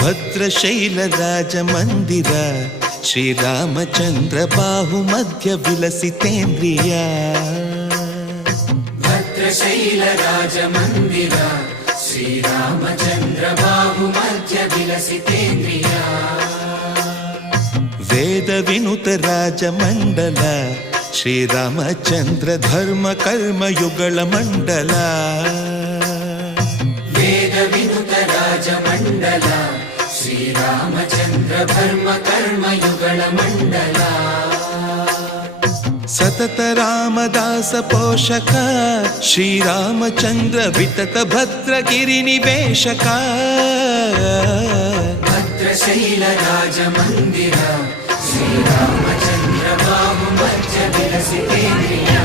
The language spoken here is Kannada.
ಭದ್ರಶೈಲ ರಾಜ ಮಂದಿರ ಶ್ರೀರಾಮಚಂದ್ರ ಬಾಹು ಮಧ್ಯ ವಿಲಸಿತೇಂದ್ರಿಯ. ಭದ್ರಶೈಲ ರಾಜ ಮಂದಿರ ಶ್ರೀರಾಮಚಂದ್ರ ಬಾಹು ಮಧ್ಯ ವಿಲಸಿತೇಂದ್ರಿಯ. ವೇದ ವಿನುತ ರಾಜ ಮಂಡಲ ಶ್ರೀರಾಮಚಂದ್ರ ಧರ್ಮ ಕರ್ಮ ಯುಗಳ ಮಂಡಲ. ವೇದ ವಿನುತ ರಾಜ ಮಂಡಲ ಶ್ರೀರಾಮಚಂದ್ರ ಧರ್ಮ ಕರ್ಮ ಯುಗಳ ಮಂಡಲ. ಸತತ ರಾಮದಾಸ ಪೋಷಕ ಶ್ರೀರಾಮಚಂದ್ರ ವಿತತ ಭದ್ರಗಿರಿ ನಿವೇಶಕ. ಭದ್ರಶೈಲ ರಾಜ ಮಂದಿರ ಶ್ರೀರಾಮಚಂದ್ರ ಬಾಹು ಮಧ್ಯ ವಿಲಸಿತೇಂದ್ರಿಯ.